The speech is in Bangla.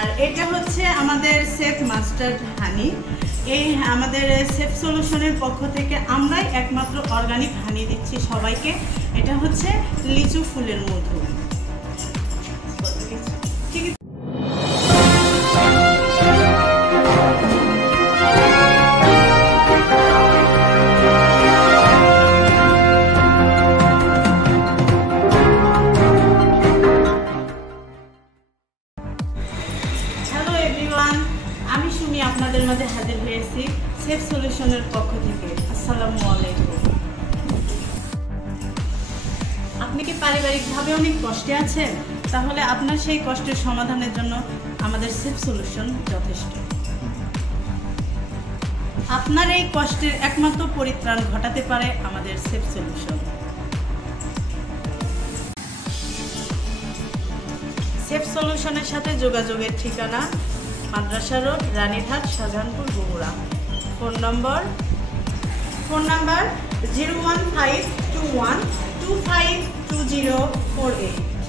আর এটা হচ্ছে আমাদের সেফ মাস্টার্ড হানি। এই আমাদের সেফ সলিউশনের পক্ষ থেকে আমরাই একমাত্র অর্গানিক হানি দিচ্ছি সবাইকে। এটা হচ্ছে লিচু ফুলের মধু। ঠিক আছে। হ্যালো এভরিওয়ান, আমি সুমি আপনাদের মাঝে হাজির হয়েছি সেফ সলিউশনের পক্ষ থেকে। আসসালামু আলাইকুম। আপনি কি পারিবারিকভাবে অনেক কষ্টে আছেন? তাহলে আপনার সেই কষ্টের সমাধানের জন্য আমাদের সেফ সলিউশন যথেষ্ট। আপনার এই কষ্টের একমাত্র পরিত্রাণ ঘটাতে পারে আমাদের সেফ সলিউশন। সেফ সলিউশনের সাথে যোগাযোগের ঠিকানা Madrasa road, Ranirhat, Shahjahanpur, Bogura. Phone number 01521252048।